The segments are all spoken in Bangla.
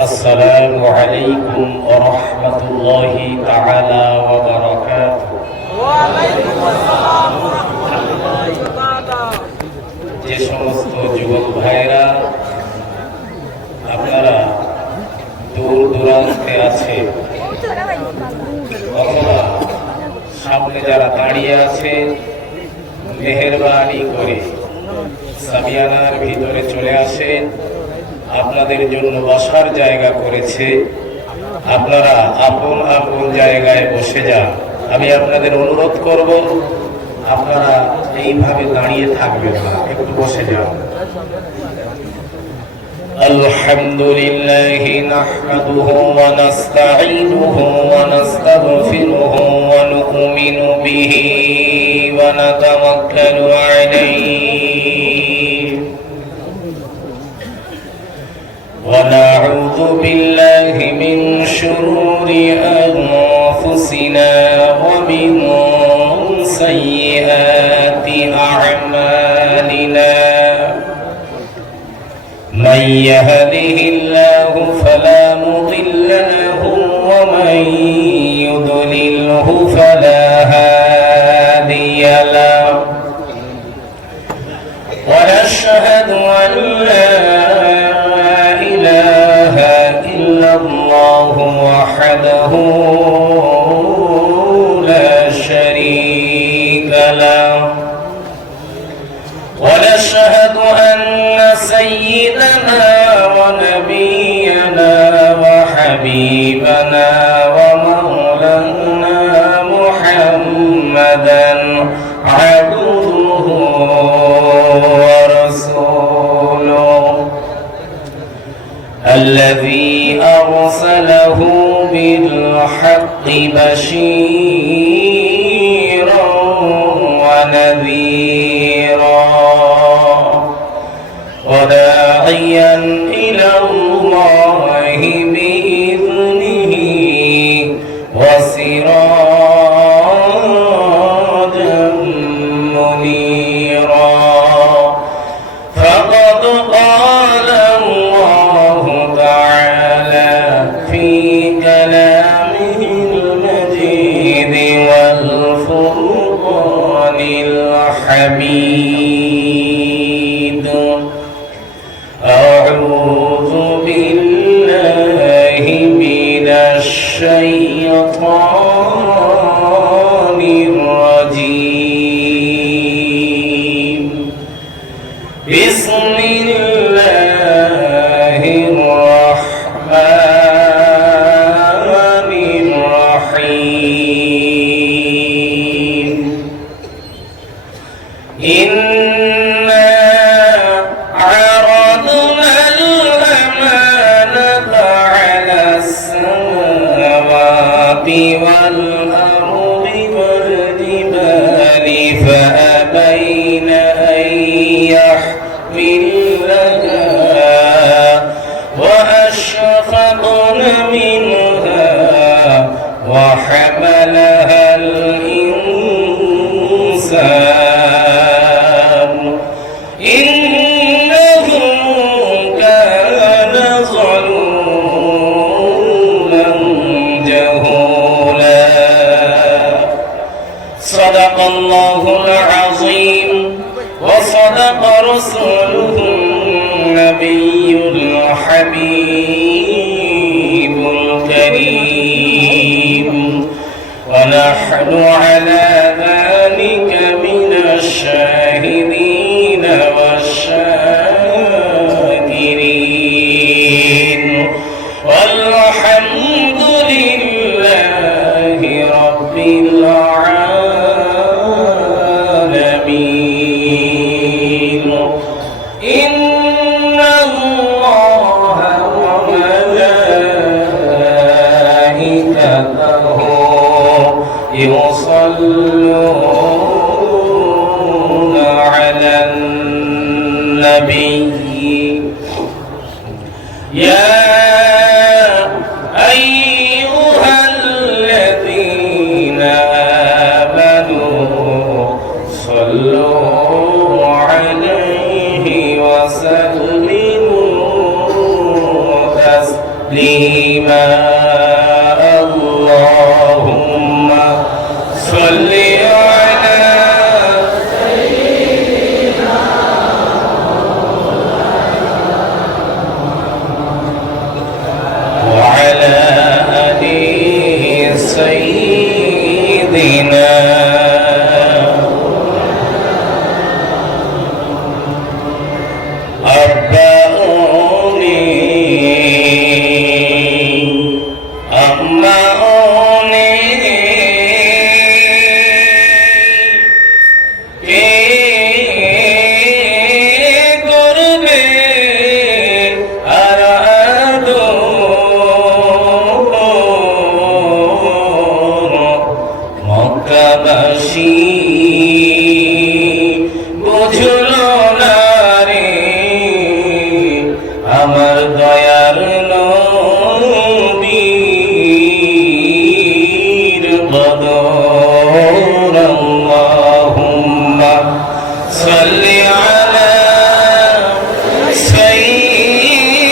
السلام عليكم ورحمة الله تعالى وبركاته وعليكم السلام ورحمة الله تعالى। যে সমস্ত যুবক ভাইরা আপনারা দূর দূরান্তে আছে অথবা সামনে যারা দাঁড়িয়ে আছে, মেহেরবানি করে সামিয়ানার ভিতরে চলে আসেন। আপনাদের জন্য বসার জায়গা করেছে, আপনারা আপন আপন জায়গায় বসে যান। আমি আপনাদের অনুরোধ করব, আপনারা এইভাবে দাঁড়িয়ে থাকবেন না, একটু বসে যান। আলহামদুলিল্লাহি নাহমাদুহু ওয়া নাস্তাঈনুহু ওয়া নাস্তাগফিরুহু ওয়া নু'মিনু বিহি ওয়া নাতাওয়াক্কালু আলাইহি ونعوذ بالله من شرور أنفسنا ومن سيئات أعمالنا من يهده الله فلا مضل له ومن يضلله فلا هادي له ونشهد أن لا الله وحده لا شريك له ونشهد أن سيدنا ونبينا وحبيبنا ومولانا محمدا عبده ورسوله الذي أرسله بالحق بشيرا ونذيرا وداعيا إلى الله بإذنه وسراجا منيرا فقد قال الله تعالى في كلامه المجيد والفرقان الحميد أعوذ بالله من الشيطان الرجيم بسم الله الرحمن الرحيم إنا عرضنا الأمانة على السماوات والأرض والجبال فأبين أن يحملنها وأشفقن منها وحملها الإنسان إنه كان ظلوما جهولا صدق الله العظيم وصدق رسوله النبي الحبيب الكريم ونحن على ذلك من الشاهدين والشاكرين والحمد لله رب العالمين إن الله وملائكته يصلون تسليما اللهم صل على وعلى آل سيدنا আমার দয়ার নবীর বদর আল্লাহুম্মা সাল্লি আলা সাইয়্যিদিনা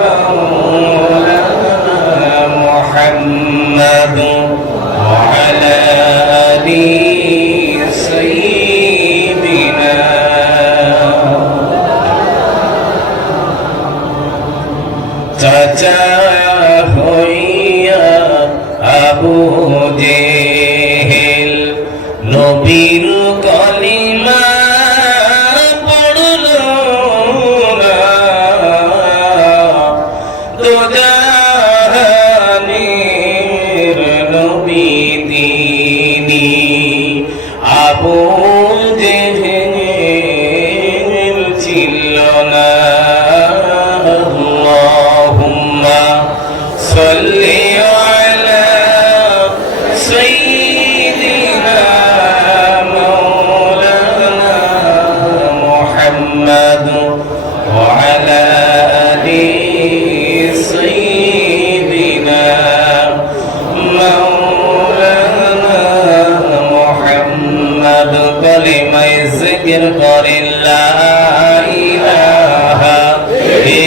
মাওলানা মুহাম্মাদ ওয়া আলা আলি সাইয়্যিদিনা চাচা হইয়া আবু জেহেল নবীর কলিমা পড়ল না দোজাহানের নবী তিনি আবু জেহেল ছিল না صل على سيدنا مولانا محمد وعلى آل سيدنا مولانا محمد كلمة ذكر قر لا إله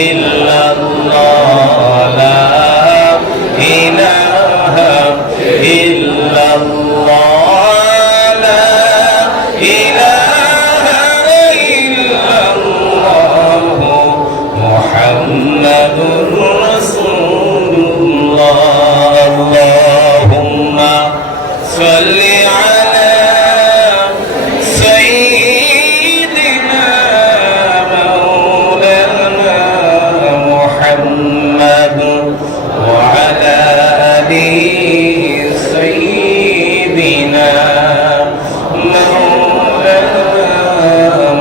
إلا الله لا إله إلا الله لا إله إلا الله محمد رسول الله اللهم صل على سيدنا مولانا محمد وعلى آل سيدنا مولانا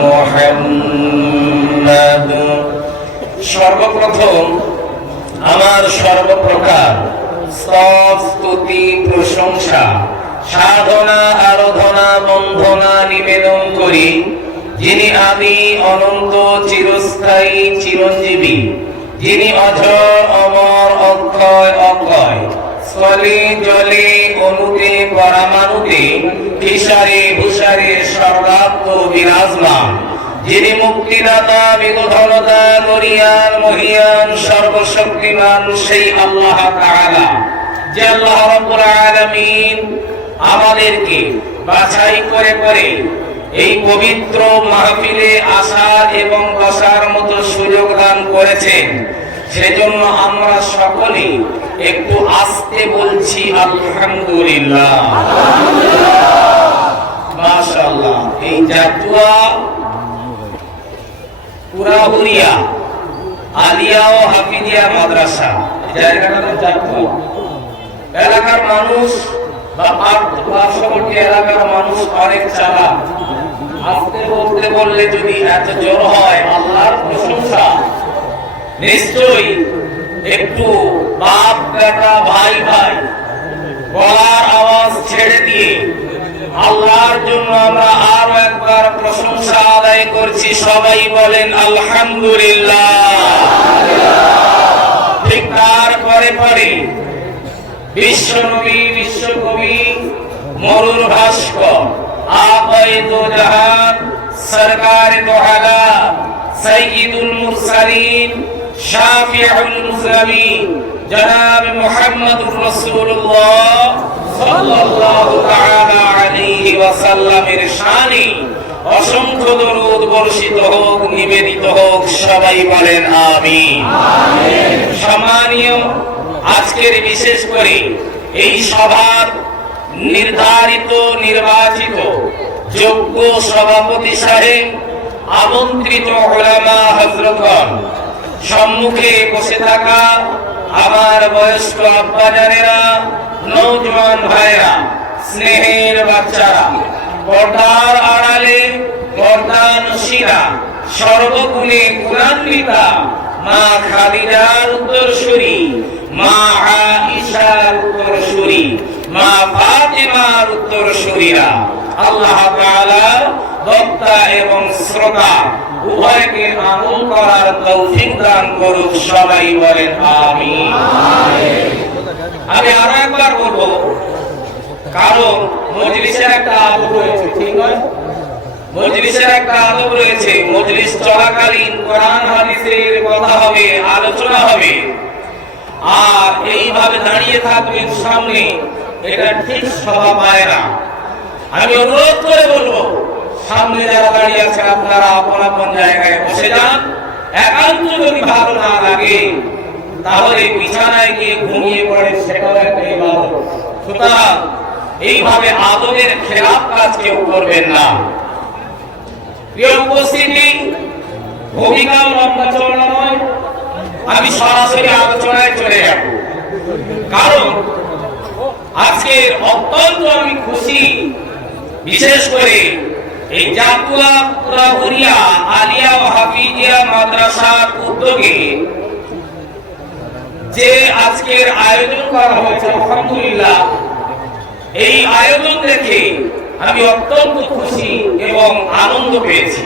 محمد সর্বপ্রথম আমার সর্বপ্রকার স্তব স্তুতি প্রশংসা সাধনা আরাধনা বন্দনা নিবেদন করি যিনি আদি অনন্ত চিরস্থায়ী চিরঞ্জীবী যিনি অজর অমর অক্ষয় অক্ষয় স্থলে জলে অনুতে পরমাণুতে বিসারে ভূসারে সর্বাত্ম বিরাজমান যিনি মুক্তিদাতা বিদধনতা গরিয়ান মহিয়ান সর্বশক্তিমান সেই আল্লাহ তাআলা যে আল্লাহ রাব্বুল আলামিন আমাদেরকে বাছাই করে করে এই পবিত্র মাহফিলে আসার এবং বসার মতো সুযোগ দান করেছেন সেজন্য আমরা সকলে একটু আস্তে বলছি আলহামদুলিল্লাহ মাশাআল্লাহ। এই জাতুয়া পুরাহুরিয়া আলিয়া ও হাফিজিয়া মাদ্রাসা জায়গাটা জাতুয়া এলাকার মানুষ বা পার্শ্ববর্তী এলাকার মানুষ অনেক চালাক। আস্তে বলতে বললে যদি এত জোর হয় আল্লাহর প্রশংসা নিশ্চয়ই একটু বাপ বেটা ভাই ভাই গলার আওয়াজ ছেড়ে দিয়ে আল্লাহর জন্য আমরা আরো একবার প্রশংসা আদায় করছি। সবাই বলেন আলহামদুলিল্লাহ। ঠিক তারপরে পরে বিশ্বনবী বিশ্বকবি মরুর ভাস্কর আকায়ে দো জাহান সরকারে দো আলা সাইয়্যিদুল মুরসালিন শাফিউল মুসলিমিন জনাব মুহাম্মদুর রাসূলুল্লাহ সাল্লাল্লাহু তাআলা আলাইহি ওয়াসাল্লামের শানে অসংখ্য দরুদ বর্ষিত হোক, নিবেদিত হোক, সবাই বলেন আমিন। সম্মানীয়, আজকের বিশেষ করে এই সভার নির্ধারিত নির্বাচিত যোগ্য সভাপতি সাহেব, আমন্ত্রিত উলামা হযরতগণ, সম্মুখে বসে থাকা আমার বয়স্ক আব্বাজানেরা, নওজোয়ান ভাইরা, স্নেহের বাচ্চারা, পর্দার আড়ালে পর্দানশীলা, সর্বগুণে গুণান্বিতা মা খাদিজার উত্তরসূরি, মা আয়েশার উত্তরসূরি, মা ফাতেমার উত্তরসূরিরা, আল্লাহ তাআলা বক্তা এবং শ্রোতা উভয়কে আমল করার তৌফিক দান করুক, সবাই বলেন আমিন। আমি আরো একবার বলবো, কারণ মজলিসের একটা আদব রয়েছে, ঠিক নয়? মজলিসের একটা আদব রয়েছে। মজলিস চলাকালীন কোরআন হাদিসের কথা হবে, আলোচনা হবে, আর এইভাবে দাঁড়িয়ে থাকবেন সামনে, এটা ঠিক সভা পায় না। আমি অনুরোধ করে বলবো, সামনে যারা দাঁড়িয়ে আছে আপনারা আপন আপন জায়গায় বসে যান। একান্ত যদি ভালো না লাগে তাহলে বিছানায় গিয়ে ঘুমিয়ে পড়ে, সেটাও একটা ইবাদত। সুতরাং এইভাবে আদবের খেলাফ কাজ কেউ করবেন না। প্রিয় উপস্থিতি, ভূমিকাও লম্বা চওড়া নয়, আমি সরাসরি আলোচনায় চলে যাব। কারণ আজকের অত্যন্ত আমি খুশি, বিশেষ করে এই জাতুয়া পুরাপুরিয়া আলিয়া ও হাফিজিয়া মাদ্রাসার উদ্যোগে যে আজকের আয়োজন করা হয়েছে, আলহামদুলিল্লাহ, এই আয়োজন দেখে আমি অত্যন্ত খুশি এবং আনন্দ পেয়েছি।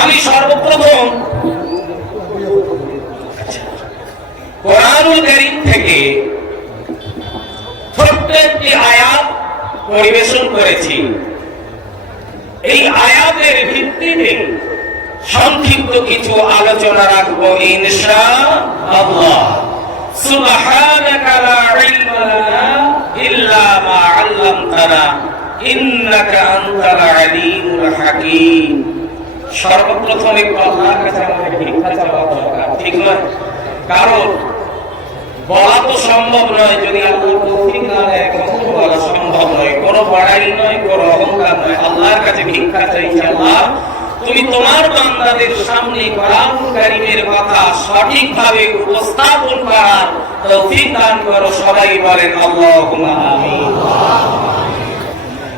আমি সর্বপ্রথম কোরআনুল কারীম থেকে ছোট্ট একটি আয়াত পরিবেশন করেছি। এই আয়াতের ভিত্তিতে সংক্ষিপ্ত কিছু আলোচনা রাখবো ইনশাআল্লাহ। সুবহানাকা লা ইলমা লানা ইল্লা মা আল্লামতানা ইন্নাকা আনতাল আলিমুল হাকীম। সর্বপ্রথমে আল্লাহর কাছে আমাদের ভিক্ষা চাওয়া দরকার, ঠিক নয়? কারণ বলা তো সম্ভব নয়, যদি আল্লাহ তৌফিক না দেয় কখনো বলা সম্ভব নয়। কোনো বড়াই নয়, কোনো অহংকার নয়। আল্লাহর কাছে ভিক্ষা চাইছি, আল্লাহ তুমি তোমার বান্দাদের সামনে কোরআনুল কারীমের কথা সঠিকভাবে উপস্থাপন করার তৌফিক দান করো, সবাই বলেন আল্লাহুম্মা আমিন।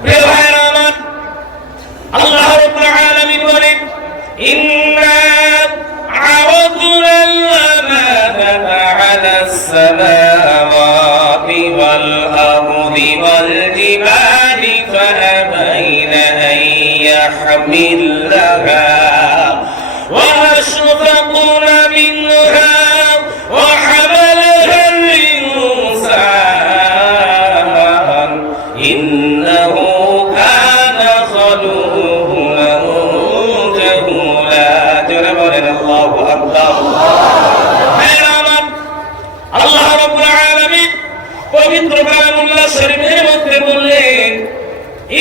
প্রিয় ভাইরা আমার, আল্লাহ রাব্বুল আলামিন বলেন, ইন্না আরাদনাল আমানাতা আলাস সামাওয়াতি ওয়াল আরদি ওয়াল জিবালি ফাআবাইনা আন ইয়াহমিলনাহা ওয়া আশফাকনা মিনহা ওয়া হামালাহা আল-ইনসান ইন্নাহু কানা যালুমান জাহুলা। জোরে বলেন আল্লাহু আকবার। আল্লাহ রাব্বুল আলামিন পবিত্র কালামুল্লাহ শরীফের মধ্যে বললেন,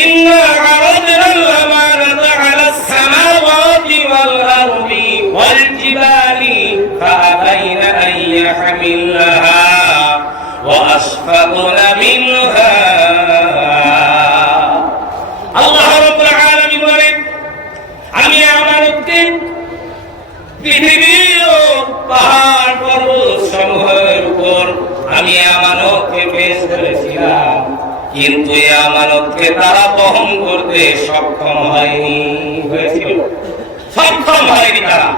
ইন্না আরাদনাল আমানাতা আলাস সামাওয়াতি ওয়াল আরদি ওয়াল জিবালি ফাআবাইনা আন ইয়াহমিলনাহা ওয়া আশফাকনা মিনহা। আল্লাহ রাব্বুল আলামিন বলেন, আমি আমানতকে পৃথিবীর পাহাড় পর্বত সমূহের উপর আমি আমানতকে পেশ করেছিলাম, কিন্তু এই আমানতকে তারা বহন করতে সক্ষম হয়নি, সক্ষম হয়নি তারা।